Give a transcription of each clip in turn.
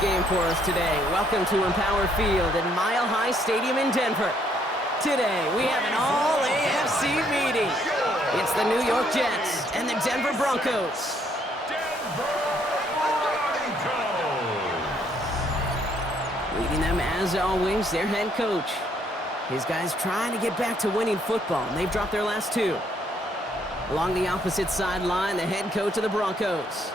game for us today. Welcome to Empower Field at Mile High Stadium in Denver. Today, we have an all-AFC meeting. It's the New York Jets and the Denver Broncos. Leading them, as always, their head coach. His guys trying to get back to winning football, and they've dropped their last two. Along the opposite sideline, the head coach of the Broncos.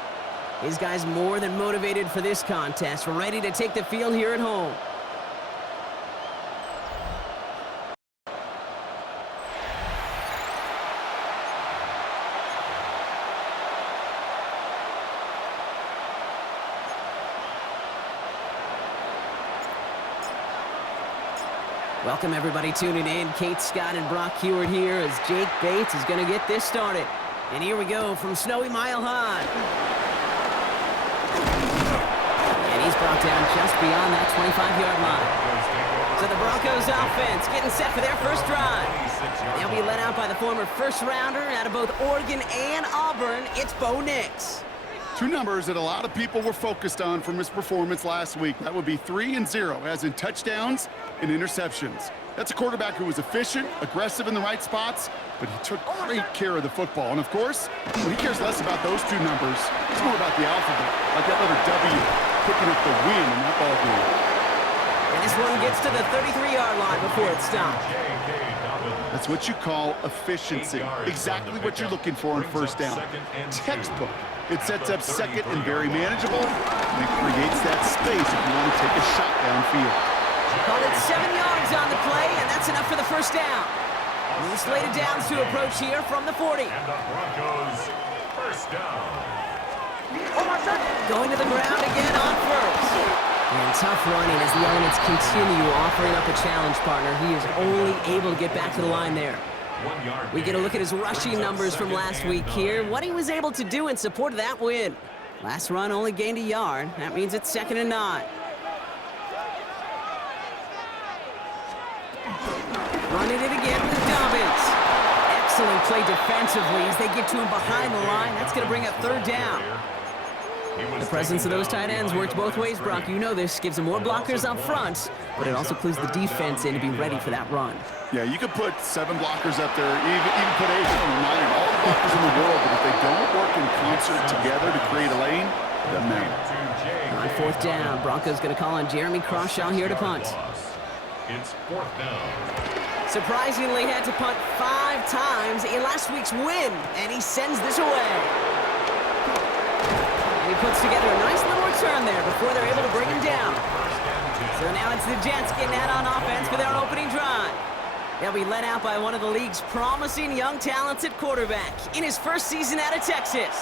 His guys more than motivated for this contest, ready to take the field here at home. Welcome everybody tuning in. Kate Scott and Brock Heward here as Jake Bates is going to get this started. And here we go from snowy Mile High. And he's brought down just beyond that 25-yard line. So the Broncos offense getting set for their first drive. They'll be led out by the former first-rounder out of both Oregon and Auburn. It's Bo Nix. Two numbers that a lot of people were focused on from his performance last week. That would be 3 and 0, as in touchdowns and interceptions. That's a quarterback who was efficient, aggressive in the right spots, but he took great care of the football. And of course, when he cares less about those two numbers, it's more about the alphabet, like that letter W, picking up the win in that ball game. And this one gets to the 33-yard line before it stopped. That's what you call efficiency. Exactly what you're looking for on first down. Textbook. It sets up second and very manageable, and it creates that space if you want to take a shot downfield. Called it 7 yards on the play, and that's enough for the first down. And the slated downs to approach here from the 40. And the Broncos, first down. Going to the ground again on first. And tough running as the elements continue offering up a challenge partner. He is only able to get back to the line there. We get a look at his rushing numbers from last week here. What he was able to do in support of that win. Last run only gained a yard. That means it's 2nd and 9. Running it again with Dobbins. Excellent play defensively as they get to him behind the line. That's going to bring up 3rd down. The presence of those tight ends works both ways, Brock. You know this. Gives them more blockers up front, but it also clues the defense in to be ready for that run. Yeah, you could put 7 blockers up there, even put 8 on the line, all the blockers in the world, but if they don't work in concert together to create a lane, it doesn't matter. On 4th down, Broncos going to call on Jeremy Crawshaw here to punt. It's 4th down. Surprisingly had to punt 5 times in last week's win, and he sends this away. And he puts together a nice little return there before they're able to bring him down. So now it's the Jets getting out on offense for their opening drive. They'll be led out by one of the league's promising young talents at quarterback in his first season out of Texas.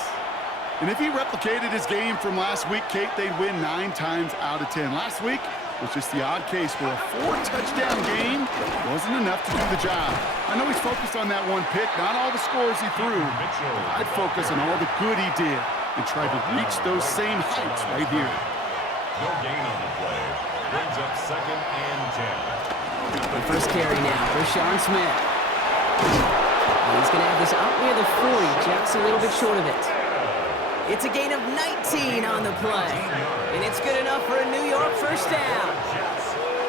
And if he replicated his game from last week, Kate, they'd win 9 times out of 10. Last week was just the odd case where a 4-touchdown game wasn't enough to do the job. I know he's focused on that one pick, not all the scores he threw. I'd focus on all the good he did and try to reach those same heights right here. No gain on the play. Brings up 2nd and 10. The first carry now for Sean Smith. And he's going to have this out near the 40, just a little bit short of it. It's a gain of 19 on the play. And it's good enough for a New York first down.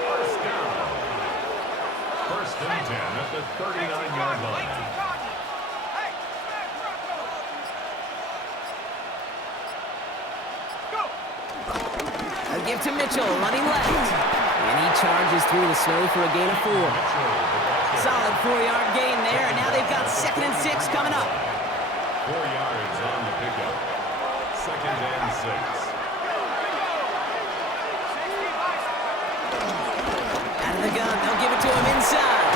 First down. 1st and 10 at the 39-yard line. A give to Mitchell, running left. And he charges through the snow for a gain of 4. Solid 4-yard gain there, and now they've got 2nd and 6 coming up. 4 yards on the pickup. 2nd and 6. Out of the gun, they'll give it to him inside.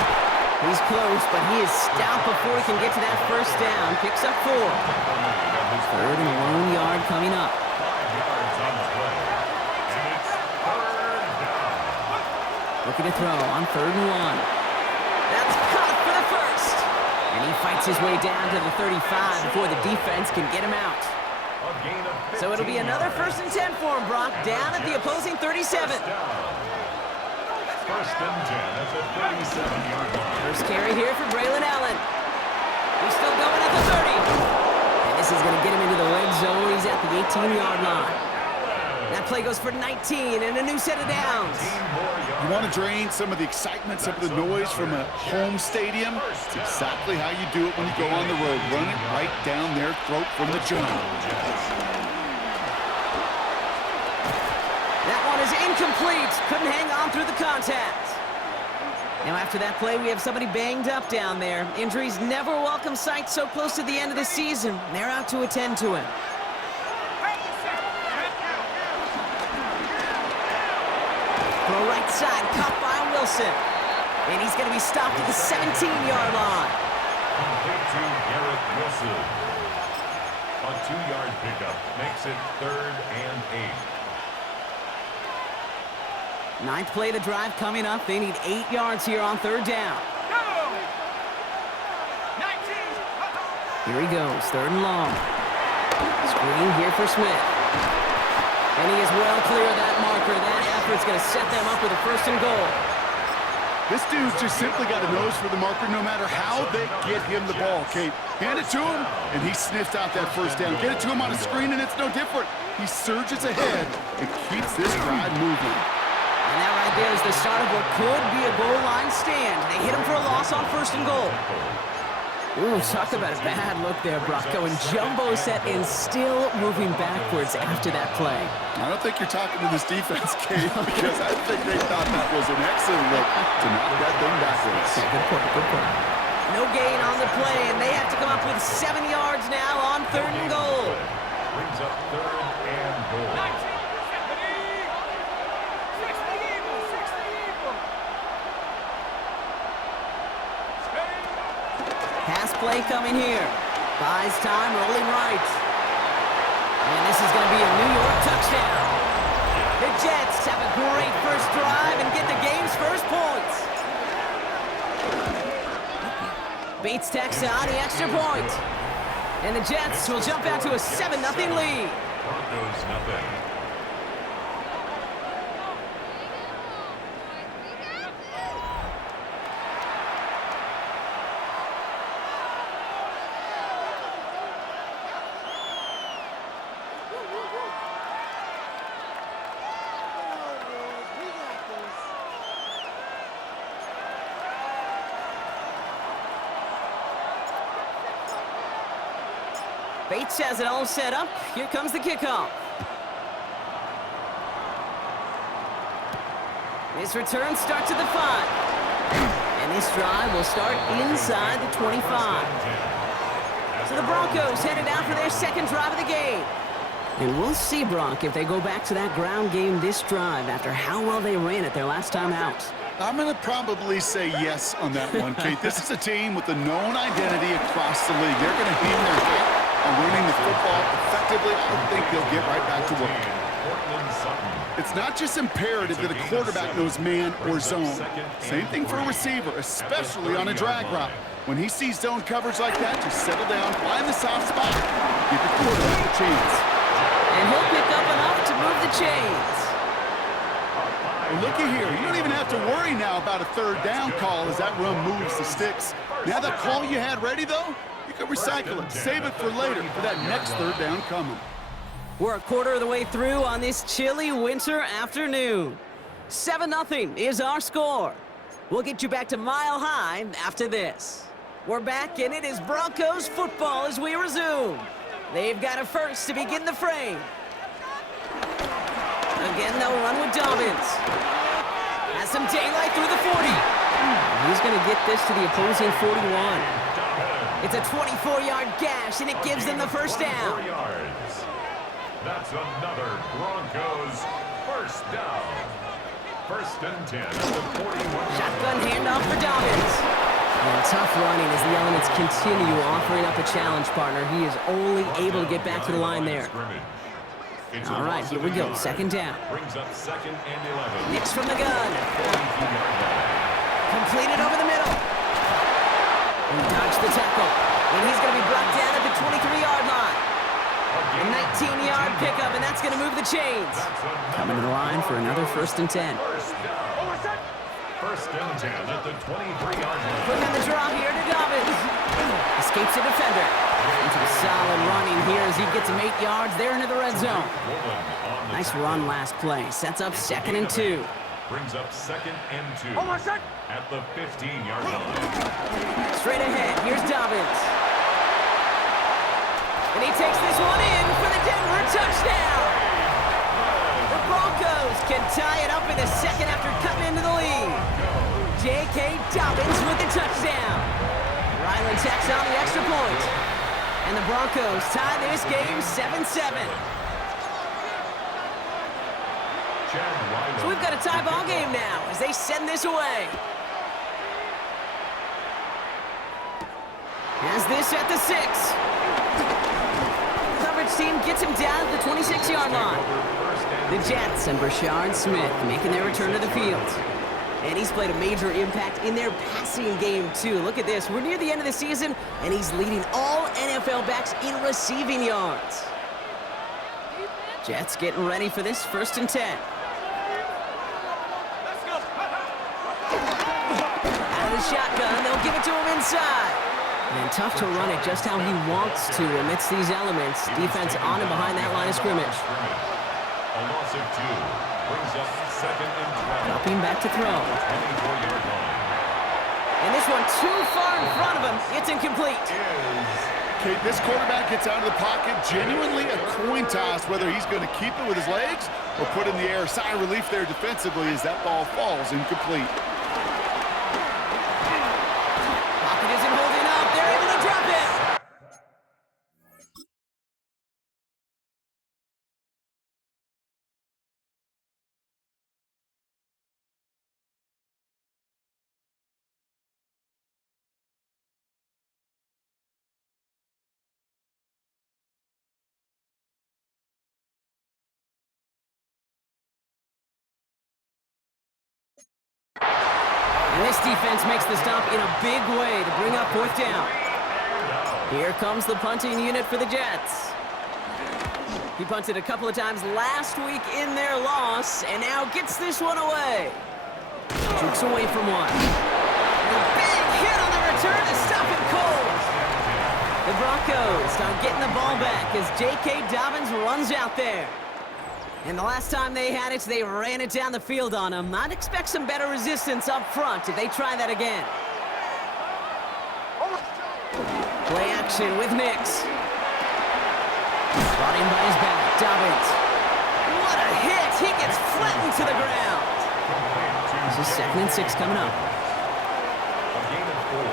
He's close, but he is stopped before he can get to that first down. Picks up 4. 3rd and a lone yard coming up. 5 yards on the play. And it's 3rd down. Looking to throw on 3rd and 1. That's caught for the first. And he fights his way down to the 35 before the defense can get him out. So it'll be another 1st and 10 for him, Brock, down at the opposing 37. 1st and 10 at the 37-yard line. First carry here for Braylon Allen. He's still going at the 30. And this is going to get him into the red zone. He's at the 18-yard line. That play goes for 19 and a new set of downs. You want to drain some of the excitement, some of the noise from a home stadium? It's exactly how you do it when you go on the road. Run it right down their throat from the jump. That one is incomplete. Couldn't hang on through the contact. Now after that play, we have somebody banged up down there. Injuries never a welcome sight so close to the end of the season. They're out to attend to him. Throw right side, caught by Wilson. And he's going to be stopped at the 17-yard line. Complete to Garrett Wilson. A 2-yard pickup makes it 3rd and 8. Ninth play of the drive coming up. They need 8 yards here on 3rd down. Here he goes, 3rd and long. Screen here for Smith. And he is well clear of that marker. That effort's going to set them up with a 1st and goal. This dude's just simply got a nose for the marker no matter how they get him the ball, Kate. Hand it to him, and he sniffs out that 1st down. Get it to him on a screen, and it's no different. He surges ahead and keeps this drive moving. And that right there is the start of what could be a goal line stand. They hit him for a loss on 1st and goal. Ooh, talk about a bad look there, Bronco. And jumbo set and still moving backwards after that play. I don't think you're talking to this defense, Kate, because I think they thought that was an excellent look to knock that thing backwards. Yeah, good point, good point. No gain on the play, and they have to come up with 7 yards now on 3rd and goal. Brings up 3rd and goal. Pass play coming here. Buys time, rolling right. And this is going to be a New York touchdown. The Jets have a great first drive and get the game's first points. Bates tacks on the extra point. And the Jets will jump out to a 7-0 lead. Broncos nothing. Bates has it all set up. Here comes the kickoff. This return starts at the 5. And this drive will start inside the 25. So the Broncos headed out for their 2nd drive of the game. And we'll see, Bronk, if they go back to that ground game this drive after how well they ran it their last time out. I'm going to probably say yes on that one, Kate. This is a team with a known identity across the league. They're going to hang their hat on running the football effectively. I think they'll get right back to work. It's not just imperative that a quarterback knows man or zone. Same thing for a receiver, especially on a drag route. When he sees zone coverage like that, just settle down, find the soft spot, give your quarterback a chance. And he'll pick up enough to move the chains. Well, looky here. You don't even have to worry now about a 3rd down call as that run moves the sticks. Now that call you had ready, though, you can recycle it. Save it for later for that next 3rd down coming. We're a quarter of the way through on this chilly winter afternoon. 7-0 is our score. We'll get you back to Mile High after this. We're back, and it is Broncos football as we resume. They've got a 1st to begin the frame. Again, they'll run with Dobbins. Has some daylight through the 40. He's going to get this to the opposing 41. It's a 24-yard gash, and it gives them the 1st down. That's another Broncos 1st down. 1st and 10 at the 41. Shotgun handoff for Dobbins. And tough running as the elements continue offering up a challenge partner. He is only able to get back to the line there. All right, here we go. 2nd down. Brings up 2nd and 11. Nix from the gun. Completed over the middle. And dodged the tackle. And he's going to be brought down at the 23-yard line. A 19-yard pickup, and that's going to move the chains. Coming to the line for another 1st and 10. 1st and 10 at the 23-yard line. Putting on the draw here to Dobbins. A escapes a defender. Into a solid running here as he gets him 8 yards there into the red zone. Nice run last play. Sets up 2nd and 2. Brings up 2nd and 2 at the 15-yard line. Straight ahead, here's Dobbins. And he takes this one in for the Denver touchdown. The Broncos can tie it up in a second after cutting into the lead. J.K. Dobbins with the touchdown. Ryland tacks on the extra point. And the Broncos tie this game 7-7. So we've got a tie ball game now as they send this away. Has this at the 6. Coverage team gets him down at the 26-yard line. The Jets and Brashard Smith making their return to the field. And he's played a major impact in their passing game, too. Look at this. We're near the end of the season, and he's leading all NFL backs in receiving yards. Jets getting ready for this 1st and 10. Out of the shotgun, they'll give it to him inside. And tough to run it just how he wants to amidst these elements. Defense on and behind that line of scrimmage. A loss of 2 brings up 2nd and 12. Dropping back to throw. 24-yard line. And this one too far in front of him. It's incomplete. Okay, this quarterback gets out of the pocket. Genuinely a coin toss whether he's going to keep it with his legs or put it in the air. Sigh of relief there defensively as that ball falls incomplete. Pocket isn't holding up. They're able to drop it. And this defense makes the stop in a big way to bring up 4th down. Here comes the punting unit for the Jets. He punted a couple of times last week in their loss, and now gets this one away. Jukes away from one. And a big hit on the return to stop it cold. The Broncos start getting the ball back as J.K. Dobbins runs out there. And the last time they had it, they ran it down the field on him. I'd expect some better resistance up front if they try that again. Play action with Nix. Brought in by his back, Dobbins. What a hit! He gets flattened to the ground. This is 2nd and 6 coming up. A gain of 4.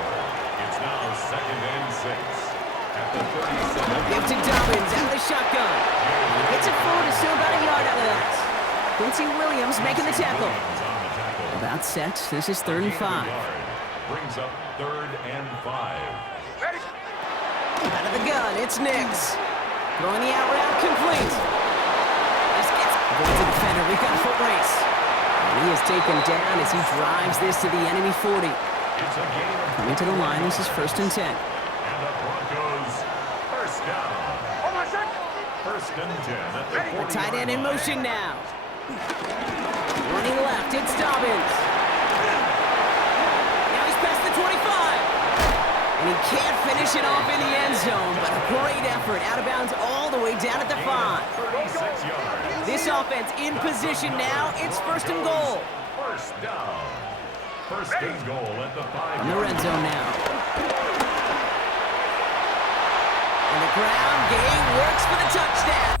It's now 2nd and 6 at the 37. Give to Dobbins out of the shotgun. He gets it forward to still about a yard out of that. Quincy Williams making the tackle. About set. This is 3rd and 5. Brings up 3rd and 5. Out of the gun, it's Nix. Throwing the out route complete. This gets going to the defender. We've got a foot race. And he is taken down as he drives this to the enemy 40. Coming to the line, this is 1st and 10. And the Broncos, 1st down. 1st and 10 at the 40. The tight end in motion now. Running left, it's Dobbins. Now he's past the 25. And he can't finish it off in the end zone, but a great effort out of bounds all the way down at the 5. 36 yards. This offense in position now. It's 1st and goal. 1st down. 1st and goal at the 5. In the red zone now. And the ground game works for the touchdown.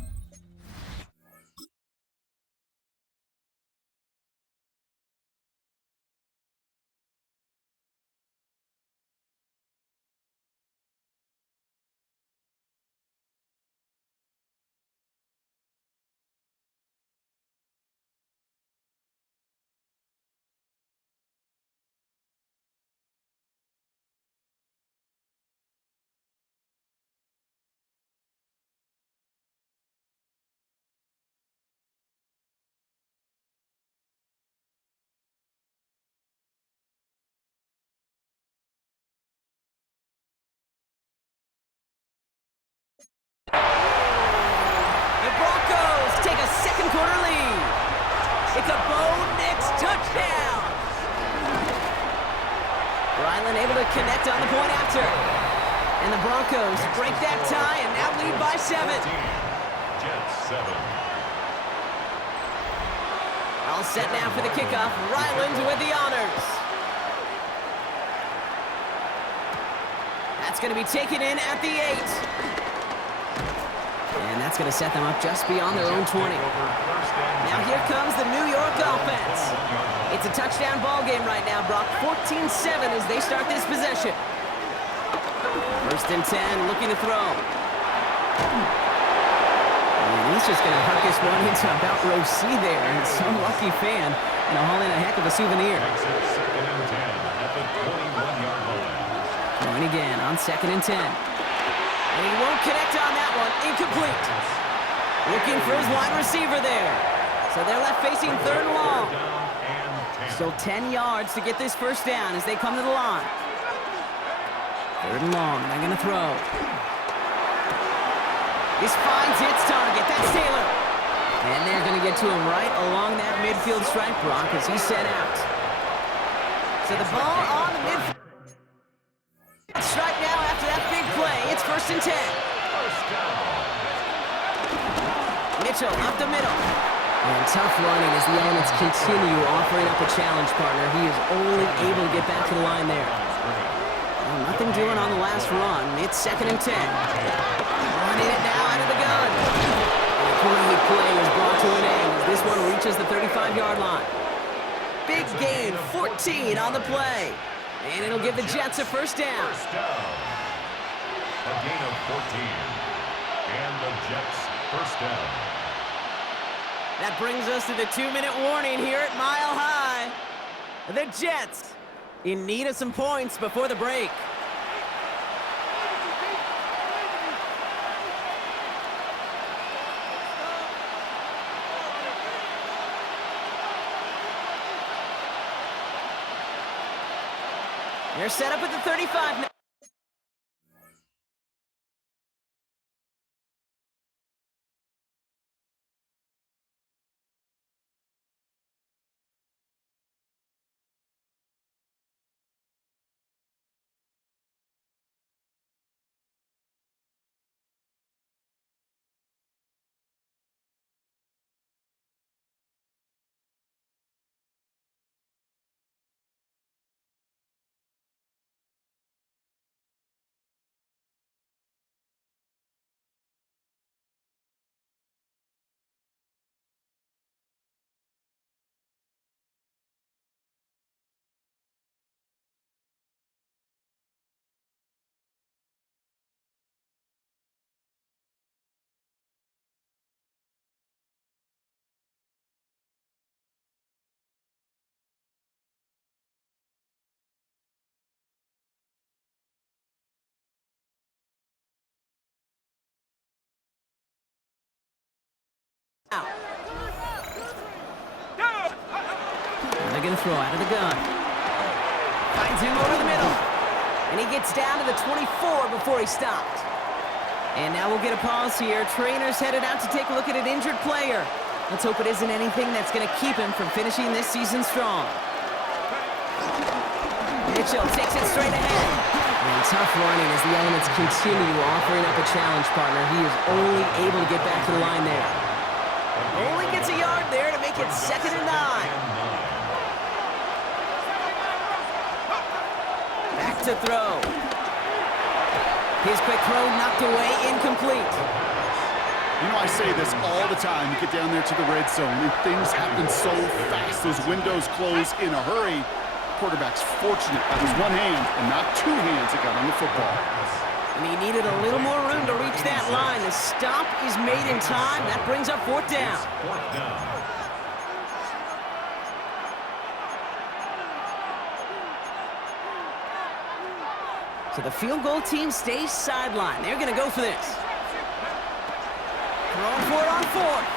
The Broncos take a second quarter lead. It's a Bo Nix touchdown. Ryland able to connect on the point after. And the Broncos break that tie and now lead by 7. Jets 7. All set now for the kickoff. Ryland with the honors. That's going to be taken in at the 8. And that's going to set them up just beyond their own 20. Now here comes the New York offense. It's a touchdown ball game right now, Brock. 14-7 as they start this possession. 1st and 10, looking to throw. And he's just going to huck this one into about row C there. And some lucky fan and haul in a heck of a souvenir. Second and 10 at the 21-yard line. Going again on 2nd and 10. And he won't connect on that one. Incomplete. Looking for his wide receiver there. So they're left facing 3rd and long. Still 10 yards to get this first down as they come to the line. 3rd and long. They're going to throw. This finds its target. That's Taylor. And they're going to get to him right along that midfield stripe, Brock, as he's set out. So the ball on the midfield stripe now after that big play. It's 1st and 10. Mitchell up the middle. And tough running as the elements continue offering up a challenge partner. He is only able to get back to the line there. Well, nothing doing on the last run. It's 2nd and 10. Running it now out of the gun. And a great play is brought to an end as this one reaches the 35-yard line. Big gain, 14 on the play. And it'll give the Jets a first down. First down. A gain of 14. And the Jets first down. That brings us to the 2-minute warning here at Mile High. The Jets in need of some points before the break. They're set up at the 35 now. They're going to throw out of the gun. Finds him over the middle. And he gets down to the 24 before he stopped. And now we'll get a pause here. Trainer's headed out to take a look at an injured player. Let's hope it isn't anything that's going to keep him from finishing this season strong. Mitchell takes it straight ahead. And tough running as the elements continue offering up a challenge partner. He is only able to get back to the line there. Only gets a yard there to make it 2nd and 9. Back to throw. His quick throw knocked away, incomplete. You know, I say this all the time. You get down there to the red zone, and things happen so fast. Those windows close in a hurry. Quarterback's fortunate that was one hand and not two hands that got on the football. And he needed a little more room to reach that line. The stop is made in time. That brings up 4th down. Fourth down. So the field goal team stays sidelined. They're going to go for this. Throwing for it on 4th.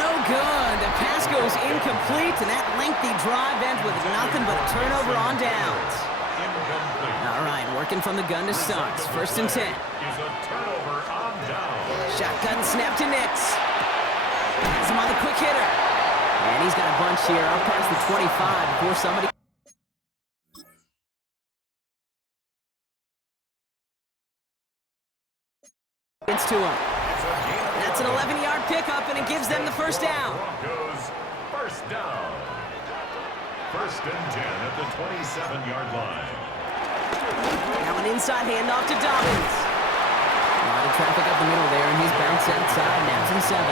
No good. The pass goes incomplete, and that lengthy drive ends with nothing but a turnover on downs. All right, working from the gun to Suggs. 1st and 10. Is a turnover on down. Shotgun snap to Nix. Has him on the quick hitter. And he's got a bunch here up past the 25 before somebody It's to him. That's an 11-yard pickup, and it gives them the first down. Broncos, first down. First and 10 at the 27-yard line. Now an inside handoff to Dobbins. A lot of traffic up the middle there, and he's bounced outside. Now it's in 7.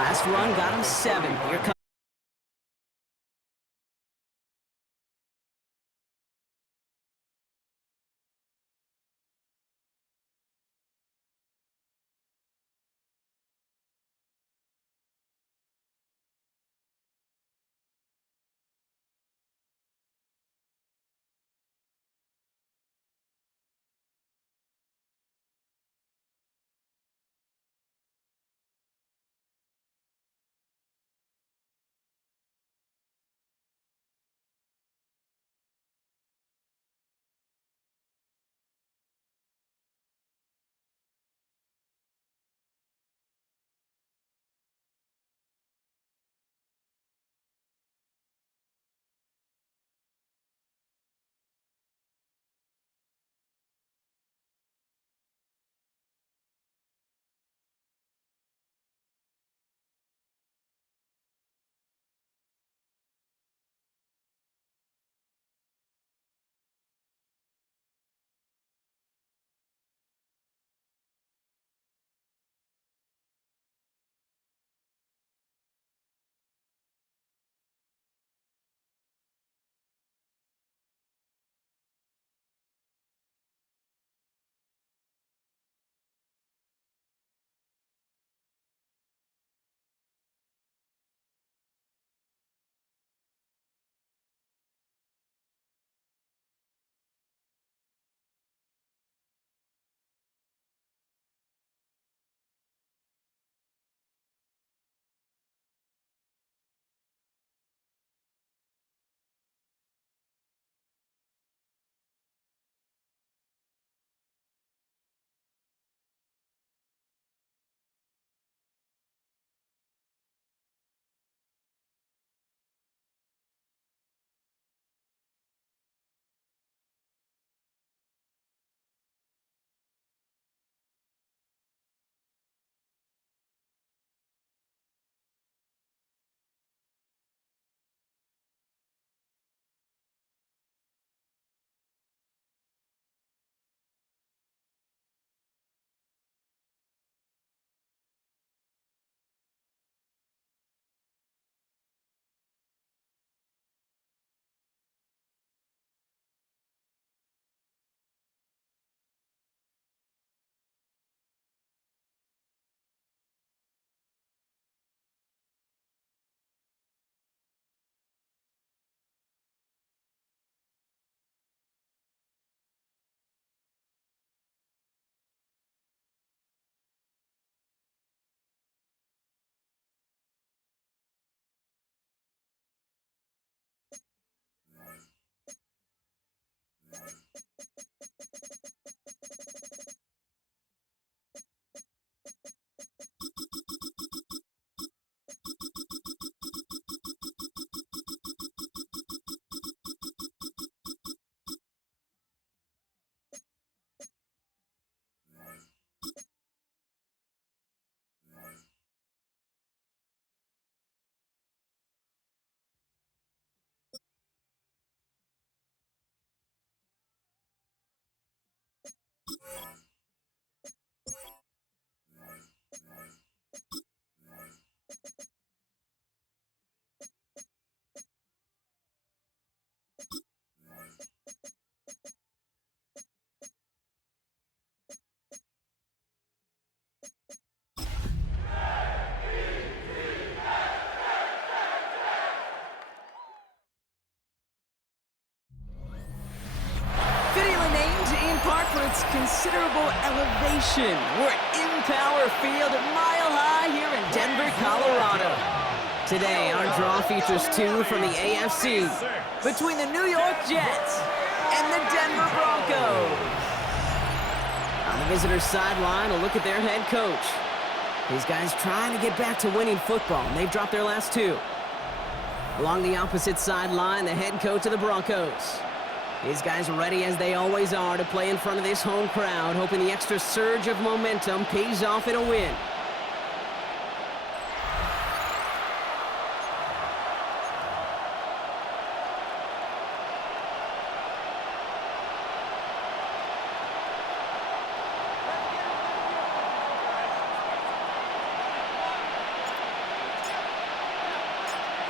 Last run got him 7. Here comes. For its considerable elevation. We're at Empower Field at Mile High here in Denver, Colorado. Today, our draw features 2 from the AFC between the New York Jets and the Denver Broncos. On the visitor's sideline, a look at their head coach. These guys trying to get back to winning football, and they've dropped their last 2. Along the opposite sideline, the head coach of the Broncos. These guys are ready, as they always are, to play in front of this home crowd, hoping the extra surge of momentum pays off in a win.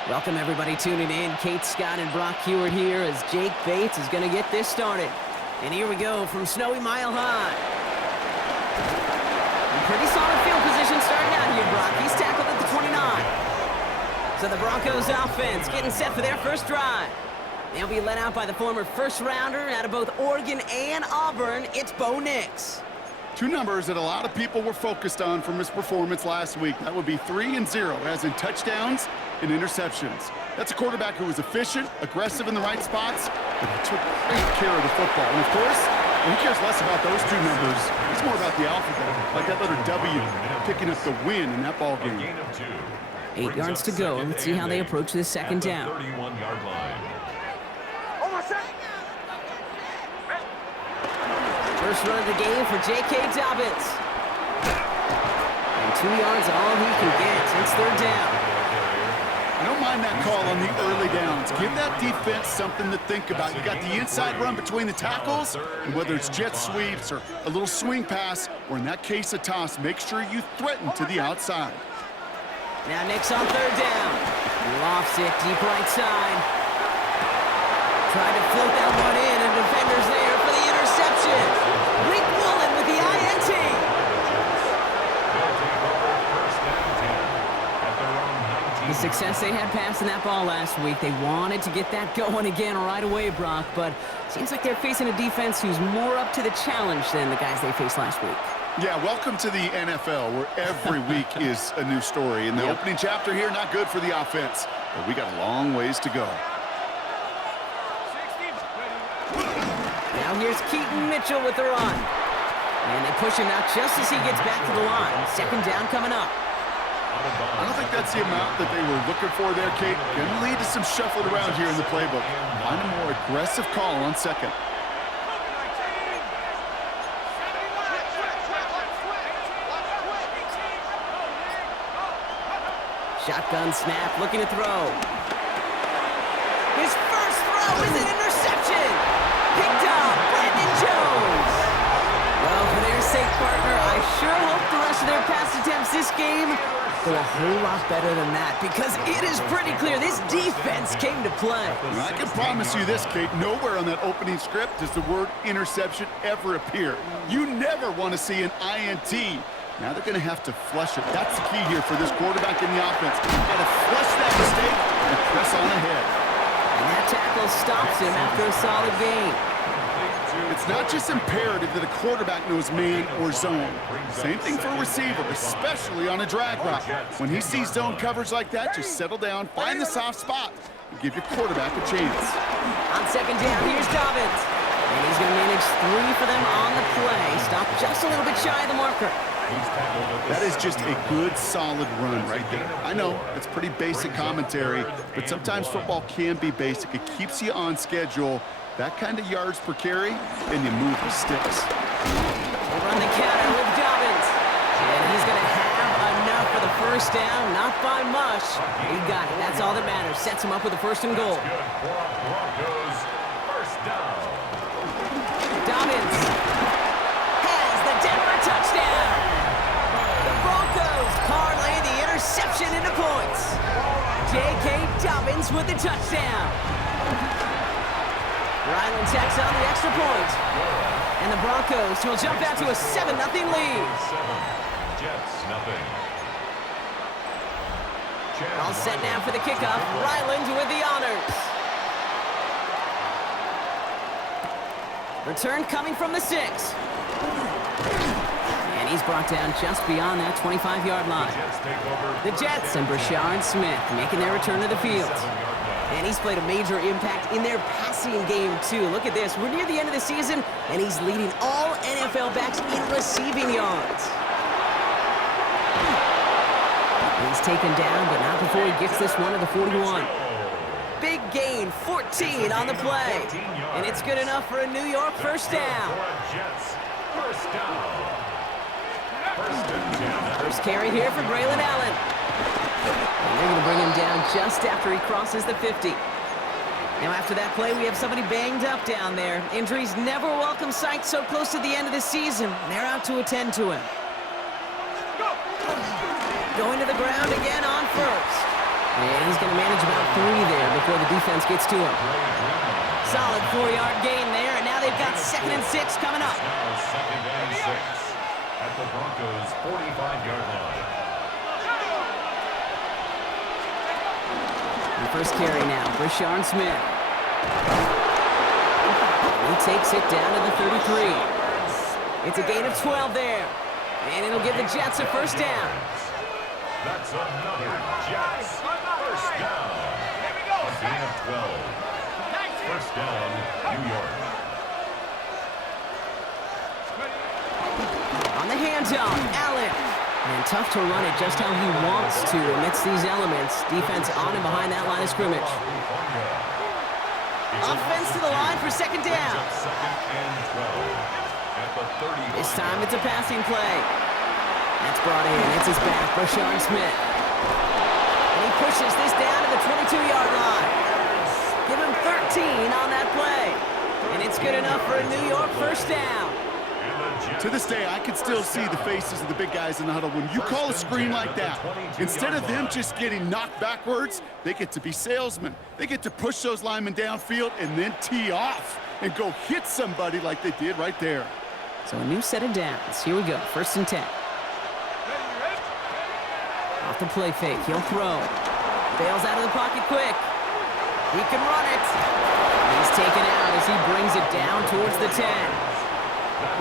Welcome everybody tuning in. Kate Scott and Brock Hewitt here as Jake Bates is going to get this started. And here we go from Snowy Mile High. Pretty solid field position starting out here, Brock. He's tackled at the 29. So the Broncos offense getting set for their first drive. They'll be led out by the former first-rounder out of both Oregon and Auburn. It's Bo Nix. Two numbers that a lot of people were focused on from his performance last week. That would be 3 and 0, as in touchdowns and interceptions. That's a quarterback who was efficient, aggressive in the right spots, but he took great care of the football. And of course, he cares less about those two numbers. It's more about the alphabet, like that letter W, picking up the win in that ball game. 8 yards to go. Let's see how they approach this second down. 31-yard line. First run of the game for J.K. Dobbins. And 2 yards all he can get. It's third down. I don't mind that call on the early downs. Give that defense something to think about. You got the inside run between the tackles, and whether it's jet sweeps or a little swing pass, or in that case a toss, make sure you threaten to the outside. Now Nix on third down. Lofts it deep right side. Tried to float that one in, and defenders there for the interception. Rick Woolen with the INT. The success they had passing that ball last week, they wanted to get that going again right away, Brock, but seems like they're facing a defense who's more up to the challenge than the guys they faced last week. Yeah, welcome to the NFL, where every week is a new story. And the opening chapter here, not good for the offense, but we got a long ways to go. Now here's Keaton Mitchell with the run. And they push him out just as he gets back to the line. Second down coming up. I don't think that's the amount that they were looking for there, Kate. Going to lead to some shuffling around here in the playbook. Find a more aggressive call on second. Shotgun snap, looking to throw. His first throw is an interception. Picked up, Brandon Jones. Well, for their sake, partner, I sure hope the rest of their pass attempts this game go a whole lot better than that, because it is pretty clear this defense came to play. And I can promise you this, Kate, nowhere on that opening script does the word interception ever appear. You never want to see an INT. Now they're going to have to flush it. That's the key here for this quarterback in the offense. Got to flush that mistake and press on ahead. And that tackle stops him after a solid gain. It's not just imperative that a quarterback knows man or zone. Same thing for a receiver, especially on a drag route. When he sees zone coverage like that, just settle down, find the soft spot, and give your quarterback a chance. On second down, here's Dobbins. And he's going to manage 3 for them on the play. Stop just a little bit shy of the marker. That is just a good, solid run right there. I know, it's pretty basic commentary, but sometimes football can be basic. It keeps you on schedule. That kind of yards per carry, and you move the sticks. They run the counter with Dobbins. And he's going to have enough for the first down. Not by much. He got it. That's all that matters. Sets him up with a first and goal. Broncos first down. Dobbins has the Denver touchdown. The Broncos parlay the interception into points. J.K. Dobbins with the touchdown. Ryland tacks on the extra point. And the Broncos will jump out to a 7-0 lead. Jets, nothing. All set now for the kickoff. Ryland with the honors. Return coming from the 6. And he's brought down just beyond that 25-yard line. The Jets and Brashard Smith making their return to the field. And he's played a major impact in their passing game, too. Look at this. We're near the end of the season, and he's leading all NFL backs in receiving yards. He's taken down, but not before he gets this one to the 41. big gain, 14 on the play. And it's good enough for a New York first down. First down. First and 10. First carry here for Braylon Allen. And they're going to bring him down just after he crosses the 50. Now after that play, we have somebody banged up down there. Injuries never a welcome sight so close to the end of the season. They're out to attend to him. Going to the ground again on first. And he's going to manage about 3 there before the defense gets to him. Solid 4-yard gain there, and now they've got 2nd and 6 coming up. Now 2nd and 6 at the Broncos' 45-yard line. The first carry now, Brashard Smith. He takes it down to the 33. It's a gain of 12 there. And it'll give the Jets a first down. That's another Jets first down. A gain of 12. First down, New York. On the handoff, Allen. And tough to run it just how he wants to amidst these elements. Defense on and behind that line of scrimmage. Offense to the line for 2nd down. Second and 12 at the 30. This time it's a passing play. That's brought in. It's his back, Brashard Smith. And he pushes this down to the 22-yard line. Give him 13 on that play. And it's good enough for a New York first down. To this day, I can still see the faces of the big guys in the huddle. When you call a screen like that, instead of them just getting knocked backwards, they get to be salesmen. They get to push those linemen downfield and then tee off and go hit somebody like they did right there. So a new set of downs. Here we go, 1st and 10. Off the play fake, he'll throw. Bails out of the pocket quick. He can run it. He's taken out as he brings it down towards the 10.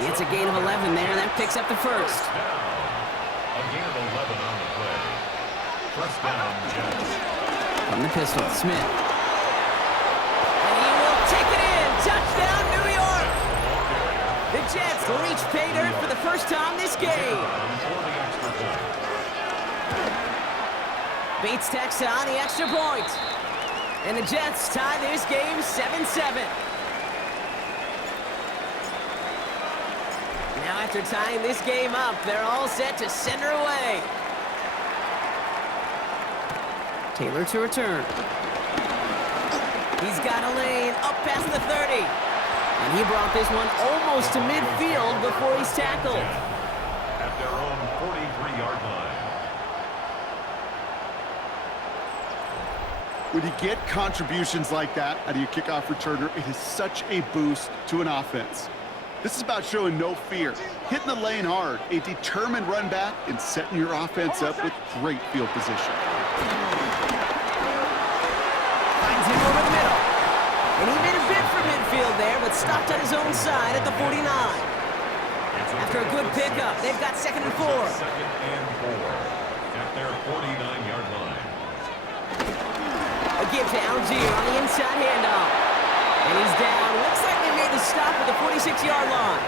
It's a gain of 11 there, and that picks up the first. A gain of 11 on the play. First down, Jets. From the pistol, Smith. And he will take it in. Touchdown, New York. The Jets reach pay dirt for the first time this game. Bates takes on the extra point. And the Jets tie this game 7-7. Now after tying this game up, they're all set to send her away. Taylor to return. He's got a lane up past the 30. And he brought this one almost to midfield before he's tackled. At their own 43-yard line. When you get contributions like that out of your kickoff returner, it is such a boost to an offense. This is about showing no fear, hitting the lane hard, a determined run back, and setting your offense up with great field position. Finds him over the middle. And he made a bid for midfield there, but stopped on his own side at the 49. After a good pickup, they've got 2nd and 4. 2nd and 4 at their 49-yard line. A give to Algier on the inside handoff. And he's down. Looks like they made the stop at the 46-yard line.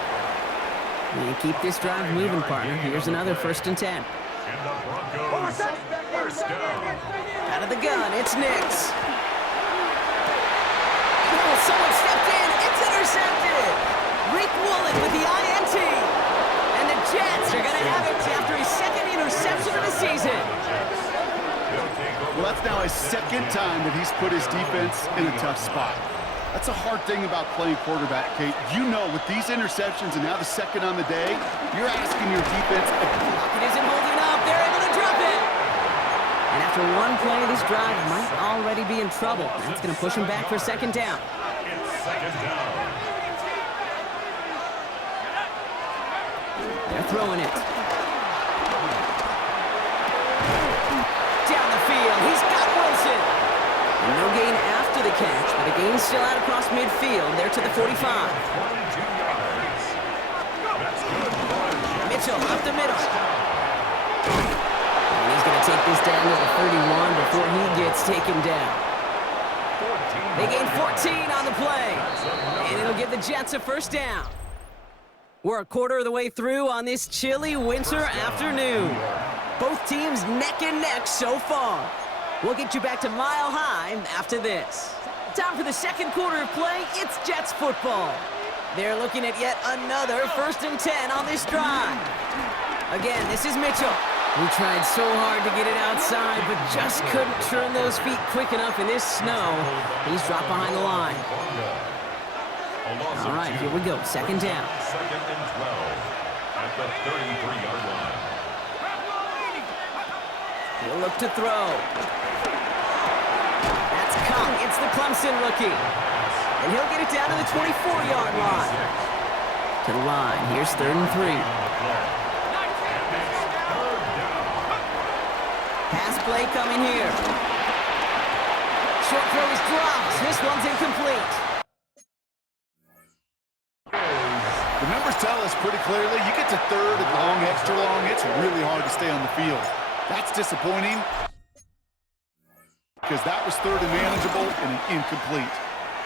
And keep this drive moving, partner. Here's another 1st and 10. And the Broncos first down. Out of the gun, it's Nix. Oh, someone stepped in. It's intercepted. Rick Woolen with the INT. And the Jets are going to have it after his 2nd interception of the season. Well, that's now his 2nd time that he's put his defense in a tough spot. That's a hard thing about playing quarterback, Kate. You know, with these interceptions and now the 2nd on the day, you're asking your defense. It isn't holding up. They're able to drop it. And after one play, this drive might already be in trouble. That's going to push him back for 2nd down. It's 2nd down. They're throwing it. Down the field. He's got Wilson. And no gain after the catch, but the gain's still out across midfield. They're to the 45. 22 yards. That's good. Mitchell up the middle. And he's going to take this down to the 31 before he gets taken down. They gain 14 on the play. And it'll give the Jets a first down. We're a quarter of the way through on this chilly winter afternoon. Both teams neck and neck so far. We'll get you back to Mile High after this. Time for the second quarter of play. It's Jets football. They're looking at yet another 1st and 10 on this drive. Again, this is Mitchell. He tried so hard to get it outside, but just couldn't turn those feet quick enough in this snow. He's dropped behind the line. All right, here we go. 2nd down. 2nd and 12 at the 33-yard line. He'll look to throw. That's caught. It's the Clemson rookie. And he'll get it down to the 24-yard line. To the line. Here's 3rd and 3. Pass play coming here. Short throw is dropped. This one's incomplete. The numbers tell us pretty clearly, you get to 3rd and long, extra long, it's really hard to stay on the field. That's disappointing because that was 3rd and manageable and an incomplete.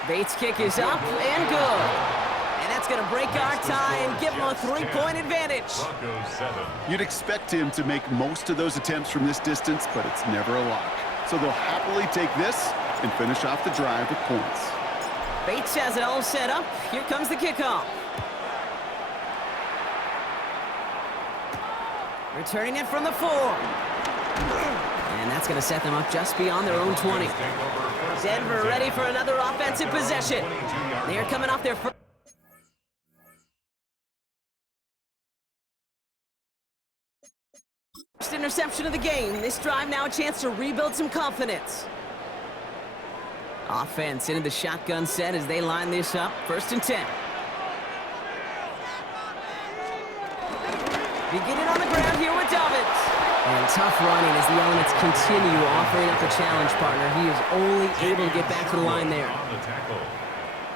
Bates' kick is up and good. And that's going to break our tie and give him a 3-point advantage. You'd expect him to make most of those attempts from this distance, but it's never a lock. So they'll happily take this and finish off the drive with points. Bates has it all set up. Here comes the kickoff. Returning it from the 4. And that's going to set them up just beyond their own 20. Denver ready for another offensive possession. They're coming off their first interception of the game. This drive now a chance to rebuild some confidence. Offense into the shotgun set as they line this up. 1st and 10. Begin it on the ground here with Dobbins. And tough running as the elements continue offering up a challenge partner. He is only able to get back to the line there.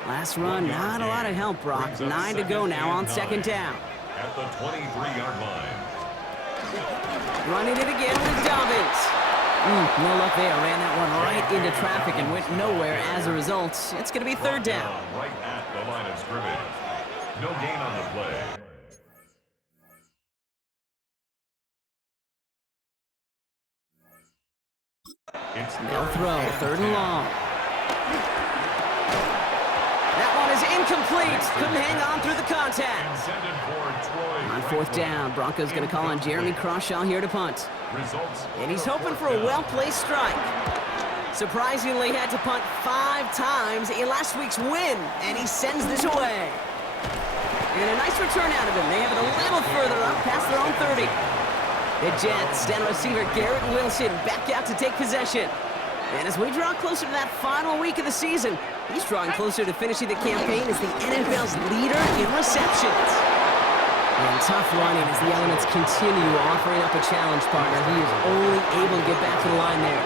Last run, not a lot of help, Brock. 9 to go now on 2nd down. At the 23-yard line. Running it again with Dobbins. No luck there. Ran that one right into traffic and went nowhere as a result. It's going to be 3rd down. Right at the line of scrimmage. No gain on the play. They'll throw. 3rd and long. That one is incomplete. Couldn't hang on through the contact. On 4th down, Broncos going to call on Jeremy Crawshaw here to punt. And he's hoping for a well-placed strike. Surprisingly, had to punt 5 times in last week's win, and he sends this away. And a nice return out of him. They have it a little further up past their own 30. The Jets send receiver Garrett Wilson back out to take possession. And as we draw closer to that final week of the season, he's drawing closer to finishing the campaign as the NFL's leader in receptions. And tough running as the elements continue offering up a challenge partner. He is only able to get back to the line there.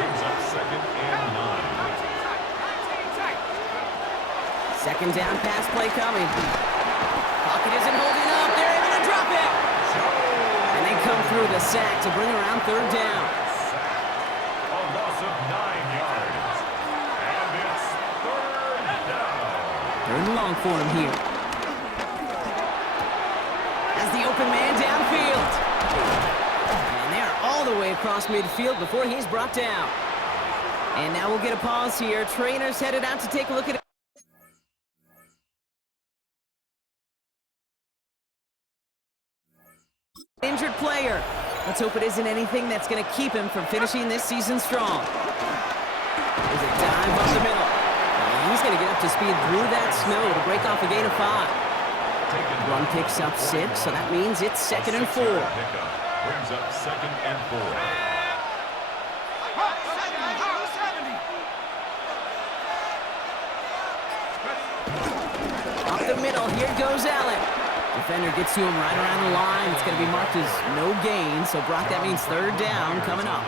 Brings up 2nd and 9. 2nd down pass play coming. Pocket isn't holding up. They're able to drop it. And they come through the sack to bring around 3rd down. A loss of 9 yards. And it's 3rd down. 3rd and long for him here. As the open man downfield. And they're all the way across midfield before he's brought down. And now we'll get a pause here. Trainers headed out to take a look at it. Injured player. Let's hope it isn't anything that's going to keep him from finishing this season strong. There's a dive up the middle. And he's going to get up to speed through that snow to break off a gain of 5. Run picks up 6, so that means it's 2nd and 4. Brings up 2nd and 4. Up the middle, here goes Allen. Defender gets to him right around the line. It's going to be marked as no gain, so Brock, that means 3rd down coming up.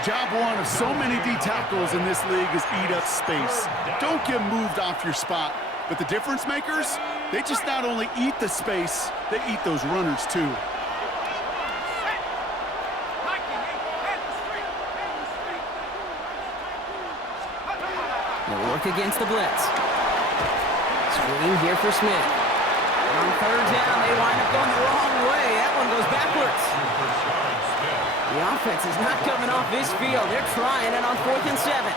Job one of so many D tackles in this league is eat up space. Don't get moved off your spot. But the difference makers, they just not only eat the space, they eat those runners too. They'll work against the blitz. Screen here for Smith. On 3rd down, they wind up going the wrong way. That one goes backwards. The offense is not coming off this field. They're trying it on 4th and 7.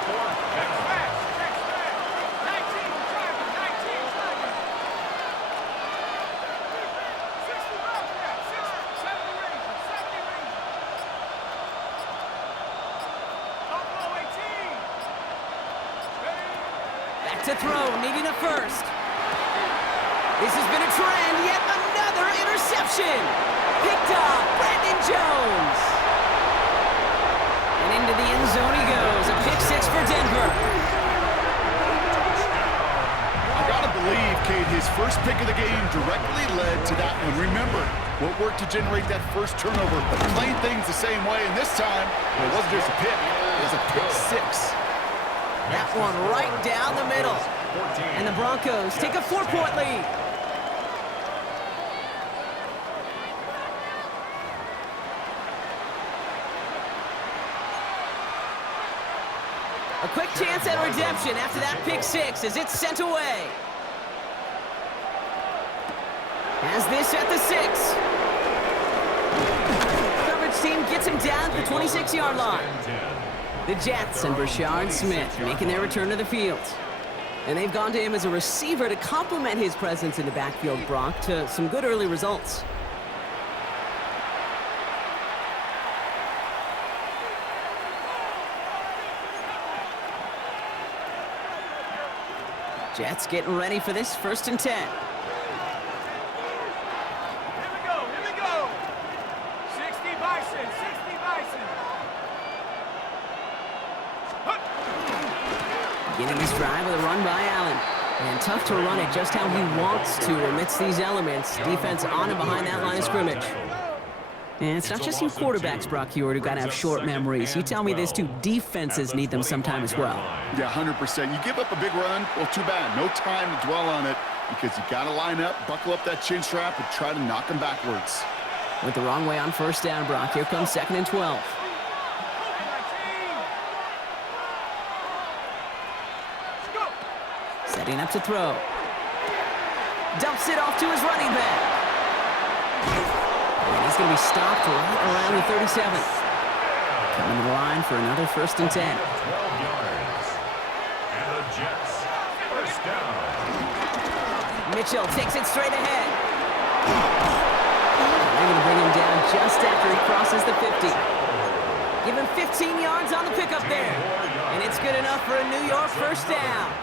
Back to throw, needing a first. This has been a trend. Yet another interception. Picked off Brandon Jones. And into the end zone he goes. A pick 6 for Denver. I gotta believe, Kate, his first pick of the game directly led to that one. Remember, what worked to generate that first turnover? Playing things the same way, and this time, it wasn't just a pick. It was a pick 6. That one right down the middle. And the Broncos take a 4-point lead. A quick chance at redemption after that pick 6 as it's sent away. Has this at the 6. Coverage team gets him down to the 26-yard line. The Jets and Brashard Smith making their return to the field. And they've gone to him as a receiver to complement his presence in the backfield, Brock, to some good early results. Jets getting ready for this 1st and 10. Here we go. 60 Bison, 60 Bison. Beginning this drive with a run by Allen. And tough to run it just how he wants to amidst these elements. Defense on and behind that line of scrimmage. And it's not just you quarterbacks, Brock Heward, who got to have short memories. You tell me this too, defenses need them sometime as well. Yeah, 100%. You give up a big run, well, too bad. No time to dwell on it because you got to line up, buckle up that chin strap, and try to knock them backwards. Went the wrong way on 1st down, Brock. Here comes 2nd and 12. Setting up to throw. Dumps it off to his running back. And he's going to be stopped right around the 37. Coming to the line for another 1st and 10. 12 yards. And the Jets, 1st down. Mitchell takes it straight ahead. They're going to bring him down just after he crosses the 50. Give him 15 yards on the pickup there. And it's good enough for a New York 1st down.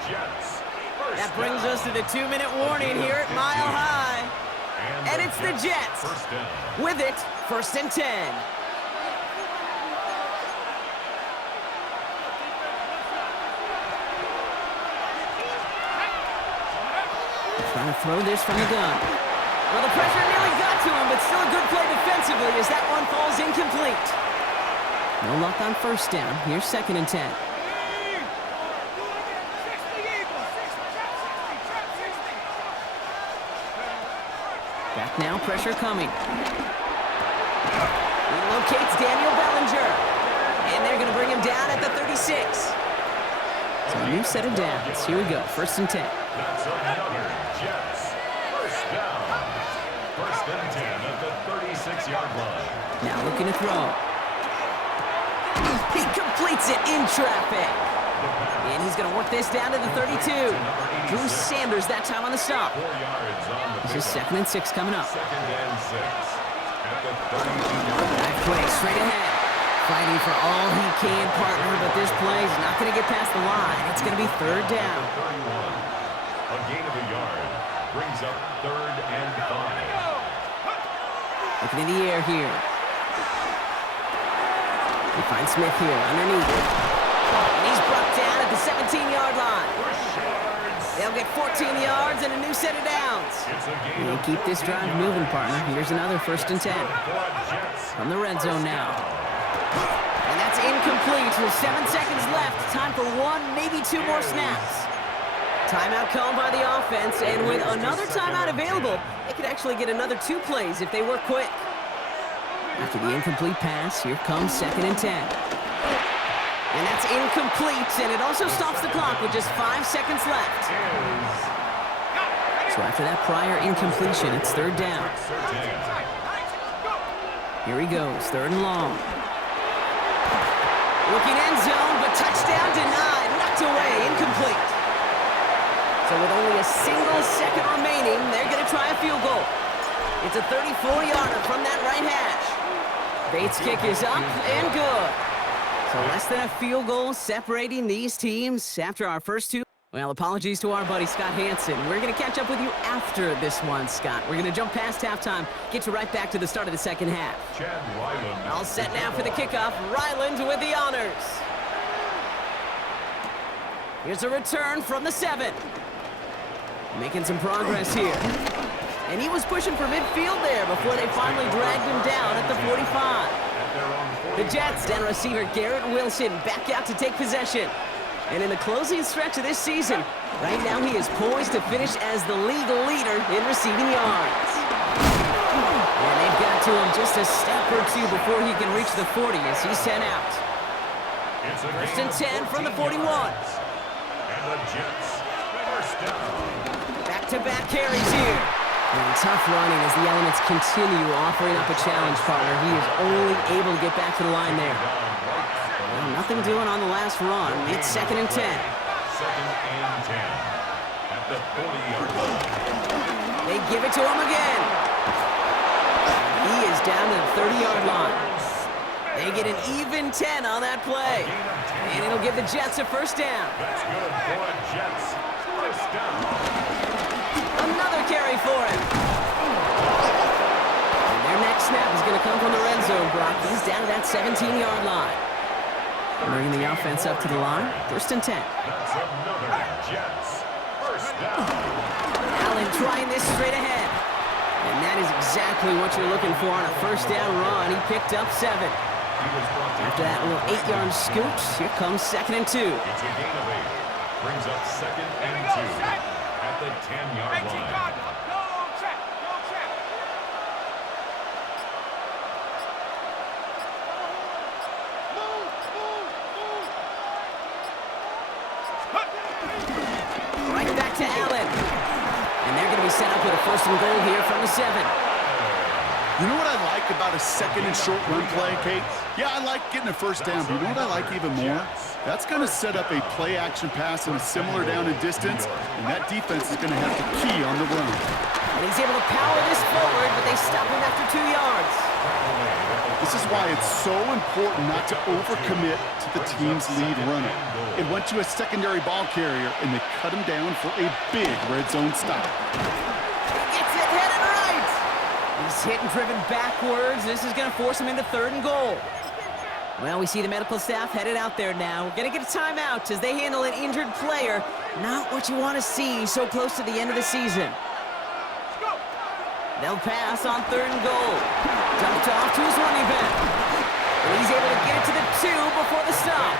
That brings us to the 2-minute warning here at Mile High. And it's the Jets. With it, 1st and 10. Trying to throw this from the gun. Well, the pressure nearly got to him, but still a good play defensively as that one falls incomplete. No luck on 1st down. Here's 2nd and 10. Back now, pressure coming. He locates Daniel Bellinger. And they're going to bring him down at the 36. So a new set of downs. Here we go, 1st and 10. That's another Jets 1st down. 1st and 10 at the 36-yard line. Now looking to throw. He completes it in traffic. And he's going to work this down to the 32. Drew Sanders that time on the stop. 4 yards on the This is 2nd and 6 coming up. 2nd and 6 at the 32-yard line. Back play straight ahead. Fighting for all he can, partner, but this play is not going to get past the line. It's going to be 3rd down. 31. A gain of a yard brings up 3rd and 5. Looking in the air here. He finds Smith here underneath. And he's brought down at the 17-yard line. They'll get 14 yards and a new set of downs. And keep this drive moving, partner. Here's another 1st and 10. From the red zone now. And that's incomplete with 7 seconds left. Time for 1, maybe 2 more snaps. Timeout called by the offense, and with another timeout available, they could actually get another 2 plays if they work quick. After the incomplete pass, here comes 2nd and 10. And that's incomplete, and it also stops the clock with just 5 seconds left. So after that prior incompletion, it's 3rd down. Here he goes, 3rd and long. Looking end zone, but touchdown denied. Knocked away, incomplete. So with only a single second remaining, they're going to try a field goal. It's a 34-yarder from that right hash. Bates' kick is up and good. So less than a field goal separating these teams after our first two. Well, apologies to our buddy Scott Hansen. We're going to catch up with you after this one, Scott. We're going to jump past halftime, get you right back to the start of the second half. Chad Ryland. All set now for the kickoff. Ryland with the honors. Here's a return from the 7. Making some progress here. And he was pushing for midfield there before they finally dragged him down at the 45. The Jets and receiver Garrett Wilson back out to take possession. And in the closing stretch of this season, right now he is poised to finish as the league leader in receiving yards. And they've got to him just a step or two before he can reach the 40 as he's sent out. First and 10 from the 41. And the Jets, first down. Back-to-back carries here. And tough running as the elements continue offering up a challenge partner. He is only able to get back to the line there. Well, nothing doing on the last run. It's second and 10. Second and 10. At the 40-yard line. They give it to him again. He is down to the 30-yard line. They get an even 10 on that play. And it'll give the Jets a first down. That's good for the Jets. First down. Another carry for him. And their next snap is going to come from the red zone, Brock. He's down to that 17-yard line. Bringing the offense up to the line. First and 10. That's another Jets. First down. Allen trying this straight ahead. And that is exactly what you're looking for on a first down run. He picked up 7. After that little 8-yard scoot, here comes second and 2. It's a gain of 8. Brings up second and 2 at the 10-yard line. Right back to Allen. And they're going to be set up with a first and goal here from the 7. You know what I like about a second and short run play, Kate? Yeah, I like getting a first down, but you know what I like even more? That's going to set up a play-action pass and a similar down and distance, and that defense is going to have to key on the run. And he's able to power this forward, but they stop him after 2 yards. This is why it's so important not to overcommit to the team's lead runner. It went to a secondary ball carrier, and they cut him down for a big red zone stop. He gets it headed right. He's hit and driven backwards. This is going to force him into third and goal. Well, we see the medical staff headed out there now. We're going to get a timeout as they handle an injured player. Not what you want to see so close to the end of the season. They'll pass on third and goal. Dumped off to his running back. And he's able to get it to the 2 before the stop.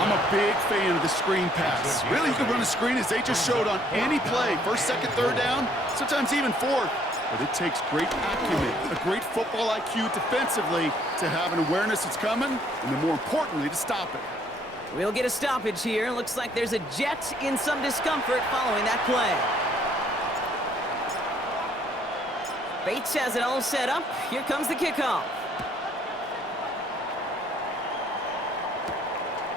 I'm a big fan of the screen pass. Really, you can run a screen as they just showed on any play. First, second, third down, sometimes even fourth. But it takes great acumen, a great football IQ defensively to have an awareness it's coming, and then more importantly, to stop it. We'll get a stoppage here. Looks like there's a Jet in some discomfort following that play. Bates has it all set up. Here comes the kickoff.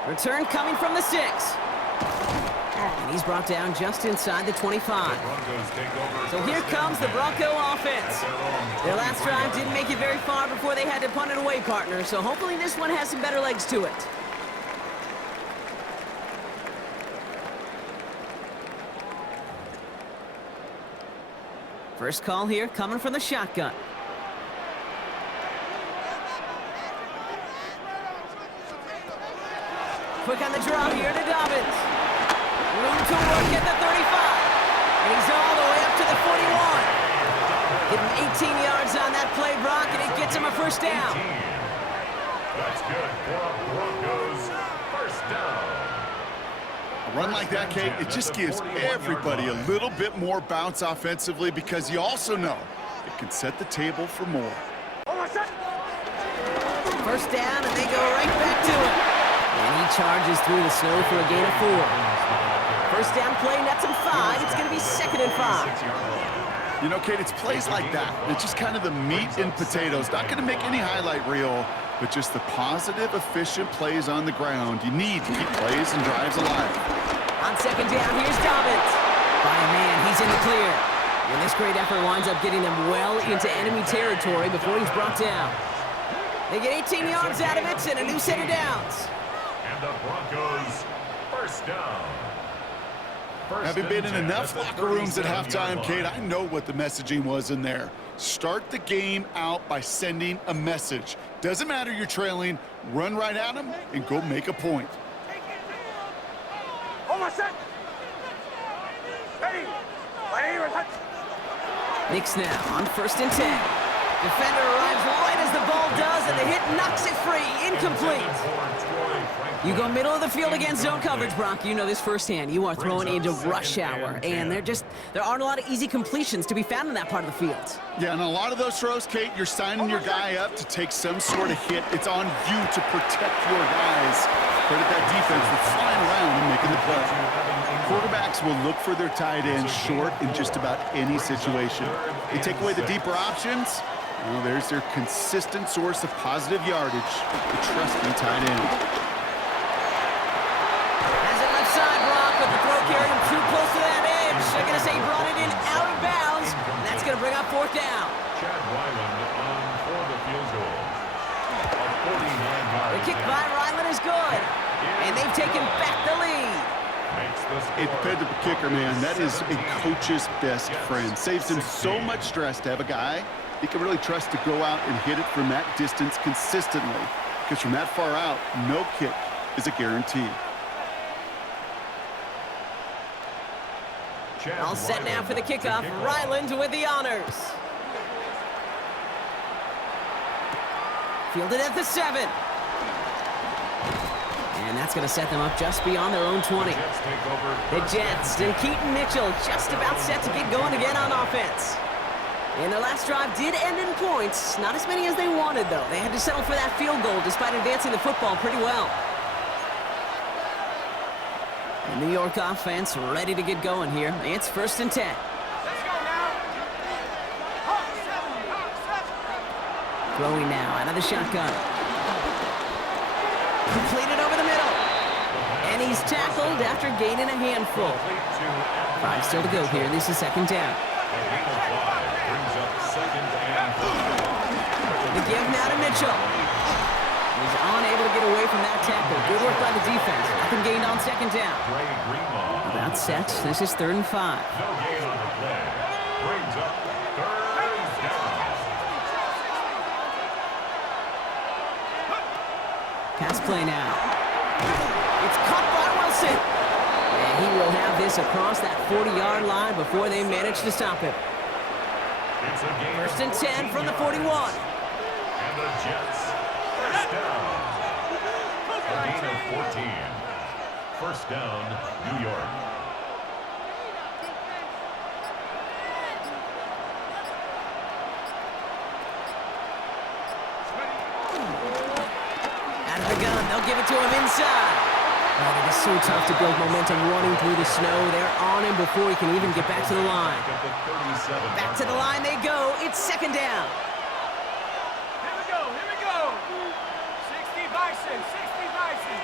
Return coming from the 6. And he's brought down just inside the 25. So here comes the Bronco offense. Their last drive didn't make it very far before they had to punt it away, partner. So hopefully this one has some better legs to it. First call here coming from the shotgun. Quick on the draw here to Dobbins. Room to work at the 35. And he's all the way up to the 41. Getting 18 yards on that play, Brock, and it gets him a first down. That's good for a Broncos first down. A run like that, Kate, it just gives everybody a little bit more bounce offensively because you also know it can set the table for more. First down, and they go right back to it. And he charges through the snow for a gain of 4. First down play, nets him 5. It's going to be second and 5. You know, Kate, it's plays like that. It's just kind of the meat and potatoes. Not going to make any highlight reel, but just the positive, efficient plays on the ground. You need to keep plays and drives alive. On second down, here's Dobbins. By a man, he's in the clear. And this great effort winds up getting them well into enemy territory before he's brought down. They get 18 yards out of it and a new set of downs. And the Broncos, first down. Having been in enough locker rooms at halftime, Kate, I know what the messaging was in there. Start the game out by sending a message. Doesn't matter you're trailing, run right at them and go make a point. Nick snap on 1st and 10. Defender arrives right as the ball does, and the hit knocks it free. Incomplete. You go middle of the field against zone coverage, Brock. You know this firsthand. You are thrown into rush hour, and there aren't a lot of easy completions to be found in that part of the field. Yeah, and a lot of those throws, Kate, you're signing your guy up to take some sort of hit. It's on you to protect your guys. Credit that defense for flying around and making the play. Quarterbacks will look for their tight end short in just about any situation. They take away the deeper options. Well, there's their consistent source of positive yardage, the trusty tight end. Has it left side, Brock, but the throw carried him too close to that edge. They're going to say he brought it in out of bounds, and that's going to bring up 4th down. Chad Ryland on for the field goal. A 49-yard. The kick by Ryland is good, and they've taken back the lead. A dependable kicker, man. That is a coach's best friend. Saves him so much stress to have a guy he can really trust to go out and hit it from that distance consistently. Because from that far out, no kick is a guarantee. All set now for the kickoff. Ryland with the honors. Fielded at the 7. And that's going to set them up just beyond their own 20. The Jets and Keaton Mitchell just about set to get going again on offense. And their last drive did end in points. Not as many as they wanted, though. They had to settle for that field goal despite advancing the football pretty well. The New York offense ready to get going here. It's 1st and 10. Let's go now. Throwing now out of the shotgun. Completed over the middle. And he's tackled after gaining a handful. 5 still to go here. This is 2nd down. The give now to Mitchell. He's unable to get away from that tackle. Good work by the defense. Nothing gained on 2nd down. About set. This is 3rd and 5. No gain on the play. Brings up 3rd down. Pass play now. It's caught by Wilson. And he will have this across that 40-yard line before they manage to stop him. It's a gain 1st and 10 from the 41. And the Jets, first down. A gain of 14. First down, New York. Out of the gun, they'll give it to him inside. Oh, it is so tough to build momentum running through the snow. They're on him before he can even get back to the line. Back to the line they go. It's 2nd down. Here we go, here we go. 60 Bison, 60 Bison.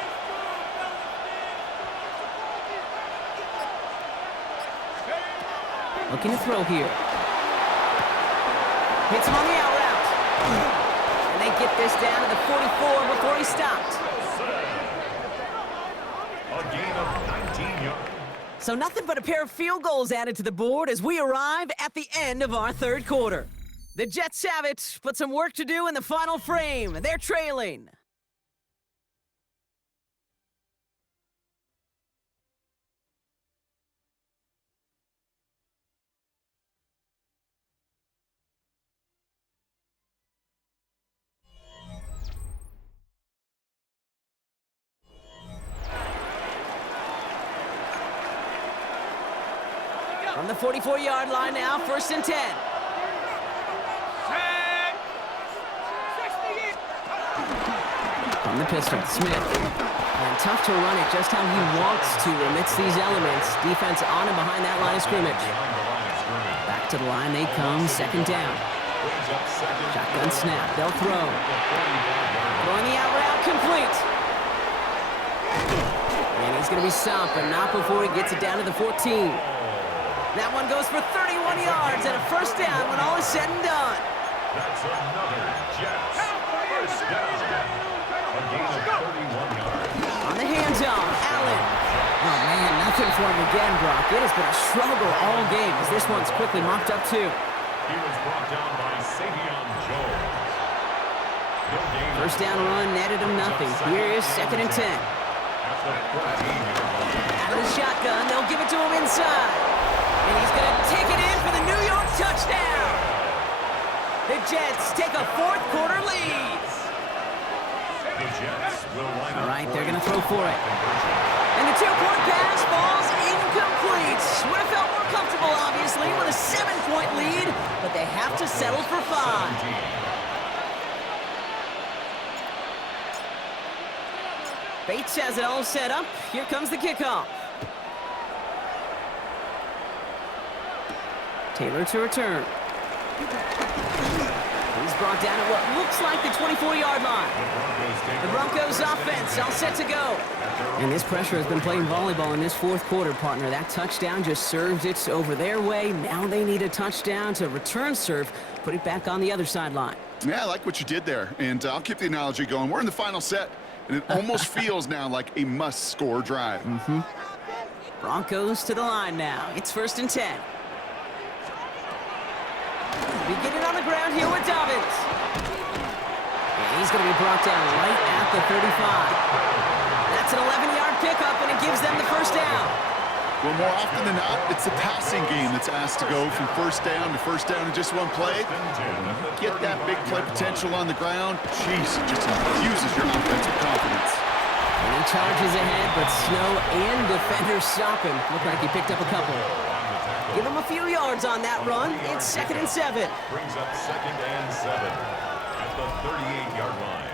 Looking to throw here. Hits him on the out route. And they get this down to the 44 before he stopped. A gain of 19 yards. So nothing but a pair of field goals added to the board as we arrive at the end of our 3rd quarter. The Jets have it, but some work to do in the final frame. They're trailing. From the 44-yard line now, 1st and 10. From the pistol, Smith. And tough to run it just how he wants to amidst these elements. Defense on and behind that line of scrimmage. Back to the line they come, 2nd down. Brings up second. Shotgun snap. They'll throw. Throwing the out route complete. And he's going to be stopped, but not before he gets it down to the 14. That one goes for 31 yards and a first down when all is said and done. That's another Jets first down. A gain of 31 yards. On the hands-off, Allen. Oh, man, nothing for him again, Brock. It has been a struggle all game as this one's quickly mopped up, too. He was brought down by Savion Jones. No gain. First down run netted him nothing. Here is 2nd and 10. At the 14-yard line. Out of the shotgun, they'll give it to him inside. And he's going to take it in for the New York touchdown. The Jets take a fourth-quarter lead. The Jets will line up. All right, they're going to throw for it. And the two-point pass falls incomplete. Would have felt more comfortable, obviously, with a 7-point lead, but they have to settle for 5. Bates has it all set up. Here comes the kickoff. Taylor to return. He's brought down at what looks like the 24-yard line. The Broncos offense all set to go. And this pressure has been playing volleyball in this fourth quarter, partner. That touchdown just served it over their way. Now they need a touchdown to return serve, put it back on the other sideline. Yeah, I like what you did there, and I'll keep the analogy going. We're in the final set, and it almost feels now like a must-score drive. Broncos to the line now. It's 1st and 10. We get it on the ground here with Dobbins. And he's going to be brought down right at the 35. That's an 11-yard pickup, and it gives them the first down. Well, more often than not, it's the passing game that's asked to go from first down in just one play. Get that big play potential on the ground. Jeez, it just infuses your offensive confidence. And he charges ahead, but Snow and defenders stop him. Looked like he picked up a couple. Give him a few yards on that run. It's 2nd and 7. Brings up 2nd and 7 at the 38-yard line.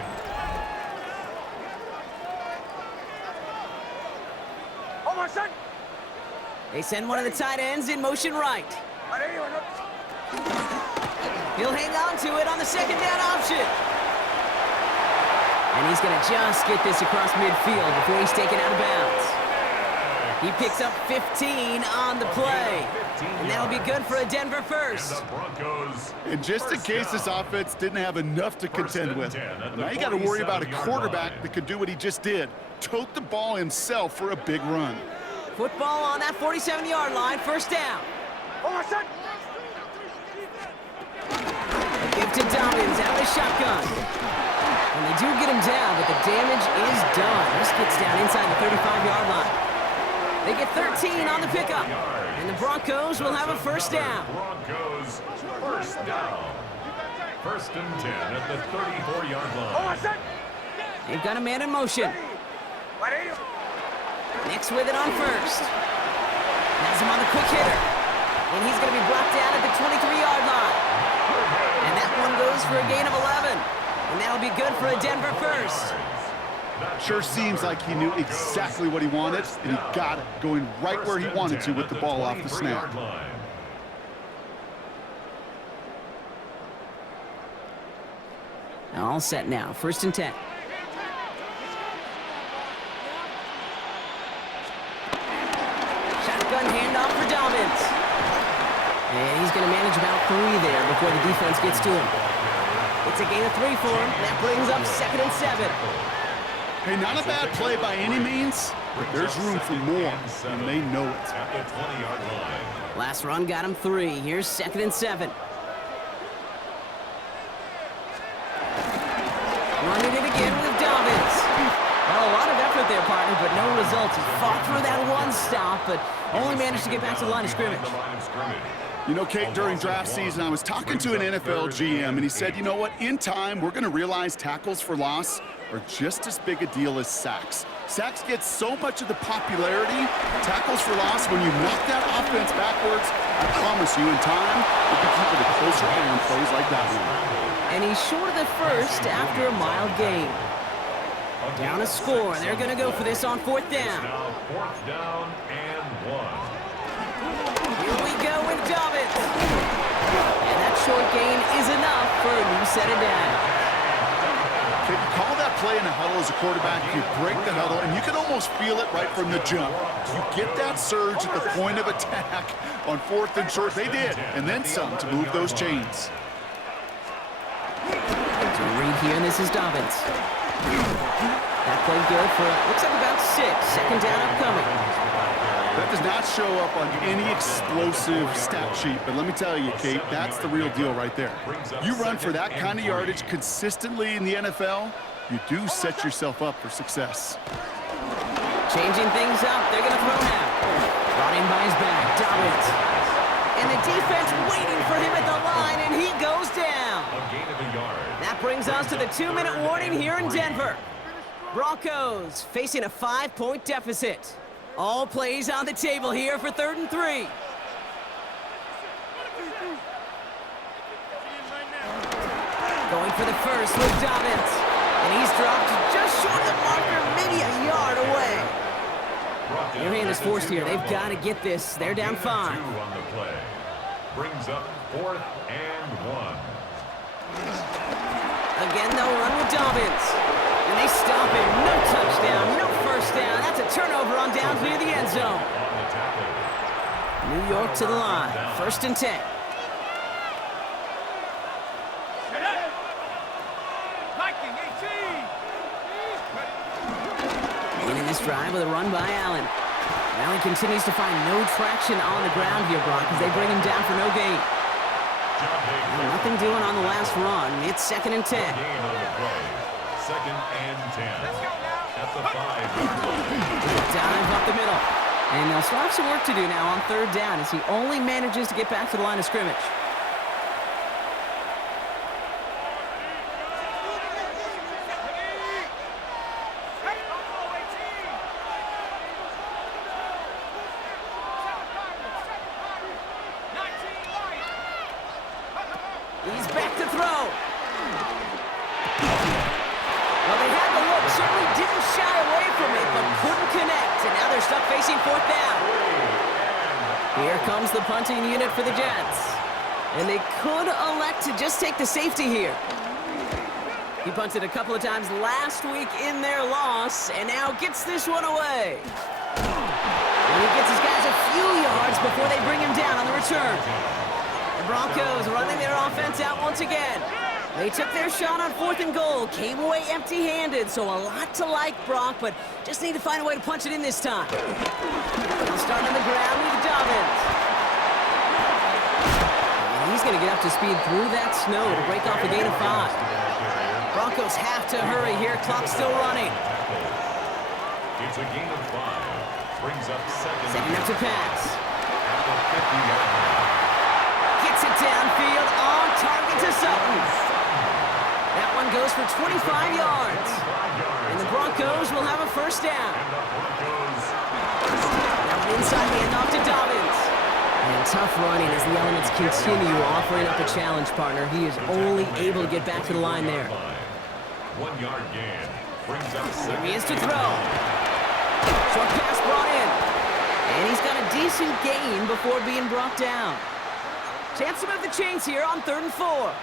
They send one of the tight ends in motion right. He'll hang on to it on the 2nd down option. And he's going to just get this across midfield before he's taken out of bounds. He picks up 15 on the play. And that'll be good for a Denver first. And just in case this offense didn't have enough to contend with, now you got to worry about a quarterback that could do what he just did. Tote the ball himself for a big run. Football on that 47-yard line, first down. A give to Dobbins out of the shotgun. And they do get him down, but the damage is done. This gets down inside the 35-yard line. They get 13 on the pickup. And the Broncos will have a first down. Broncos first down. 1st and 10 at the 34-yard line. They've got a man in motion. Next with it on first. Has him on the quick hitter. And he's going to be brought down at the 23-yard line. And that one goes for a gain of 11. And that'll be good for a Denver first. Sure seems like he knew exactly what he wanted, and he got it, going right where he wanted to with the ball off the snap. All set now, 1st and 10. Shotgun handoff for Dobbins. And he's going to manage about 3 there before the defense gets to him. It's a gain of 3 for him. That brings up 2nd and 7. Hey, not a bad play by any means, but there's room for more, and they know it. At the 20-yard line. Last run got him 3. Here's 2nd and 7. Running it again with Dobbins. Well, a lot of effort there, partner, but no results. He fought through that one stop, but only managed to get back to the line of scrimmage. You know, Kate, during draft season, I was talking to an NFL GM, and he said, you know what, in time, we're going to realize tackles for loss are just as big a deal as sacks. Sacks get so much of the popularity. Tackles for loss, when you knock that offense backwards, I promise you, in time, you'll be keeping a closer eye on plays like that one. And he's short of the first after a mild gain. Down a score. They're going to go for this on 4th down. Now 4th down and 1. Here we go with Dobbins. And that short gain is enough for a new set of downs. Can you call that play in a huddle as a quarterback? You break the huddle, and you can almost feel it right from the jump. You get that surge at the point of attack on 4th and short. They did, and then some to move those chains. To read here, and this is Dobbins. That played good for, looks like about 6. Second down upcoming. That does not show up on any explosive stat sheet, but let me tell you, Kate, that's the real deal right there. You run for that kind of yardage consistently in the NFL, you do set yourself up for success. Changing things up, they're going to throw now. Brought in by his back, Dobbins. And the defense waiting for him at the line, and he goes down. That brings us to the 2-minute warning here in Denver. Broncos facing a 5-point deficit. All plays on the table here for 3rd and 3. Going for the first with Dobbins. And he's dropped just short of the marker, maybe a yard away. Their hand is forced here. They've got to get this. They're down 5. On the play. Brings up 4th and 1. Again, they'll run with Dobbins. And they stop him. No touchdown, no first down. That's a turnover on downs near the end zone. New York to the line. 1st and 10. Beginning this drive with a run by Allen. Allen continues to find no traction on the ground here, Brock, as they bring him down for no gain. Well, nothing doing on the last run. It's 2nd and 10. 2nd and 10. At the 5. Dive up the middle. And they'll still have some work to do now on 3rd down as he only manages to get back to the line of scrimmage. He's back to throw. Well, they had the look, certainly didn't shy away from it, but couldn't connect. And now they're stuck facing 4th down. Here comes the punting unit for the Jets. And they could elect to just take the safety here. He punted a couple of times last week in their loss, and now gets this one away. And he gets his guys a few yards before they bring him down on the return. The Broncos running their offense out once again. They took their shot on 4th and goal, came away empty-handed, so a lot to like, Brock, but just need to find a way to punch it in this time. They'll start on the ground with Dobbins. And he's going to get up to speed through that snow to break off a gain of 5. Broncos have to hurry here, clock's still running. It's a gain of 5. Brings up 2nd. Setting up to pass. At the 50-yard line. Gets it downfield, on target to Sutton. That one goes for 25 yards. And the Broncos will have a 1st down. Now an inside handoff to Dobbins. And tough running as the elements continue offering up a challenge partner. He is only able to get back to the line there. 1-yard gain. Brings up 2nd. Here he is to throw. Short pass brought in. And he's got a decent gain before being brought down. Chance to move the chains here on 3rd and 4.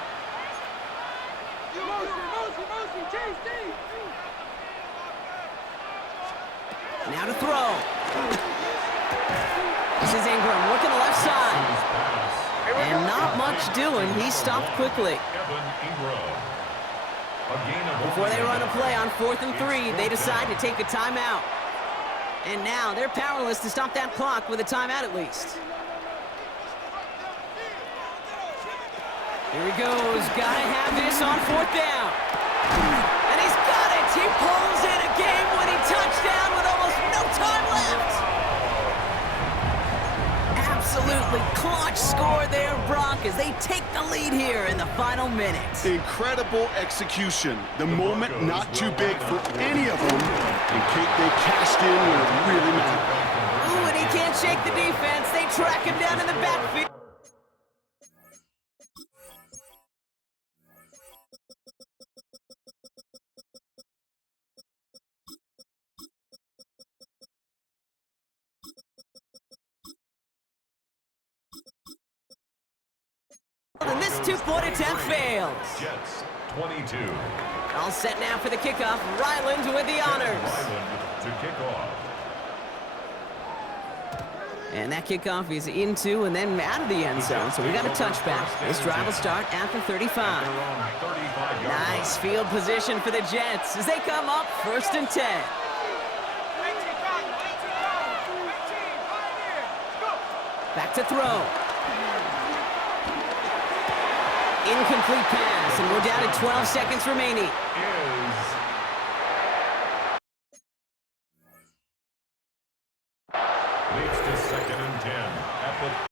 Now to throw. This is Ingram working the left side. And not much doing. He stopped quickly. Before they run a play on 4th and 3, they decide to take a timeout. And now they're powerless to stop that clock with a timeout at least. Here he goes. Gotta have this on 4th down. And he's got it. He pulls in a game-winning touchdown with almost no time left. Absolutely clutch score there, Brock, as they take the lead here in the final minute. Incredible execution. The moment not too big for any of them. And Kate, they cashed in where it really mattered. Ooh, and he can't shake the defense. They track him down in the backfield. And this 2 two-point attempt fails. Jets 22. All set now for the kickoff. Ryland with the honors. Ryland to kick off. And that kickoff is into and then out of the end zone, so we got a touchback. This drive will start at the 35. Nice field position for the Jets as they come up 1st and 10. Back to throw. Incomplete pass, and we're down to 12 seconds remaining. Leads to 2nd and 10 at the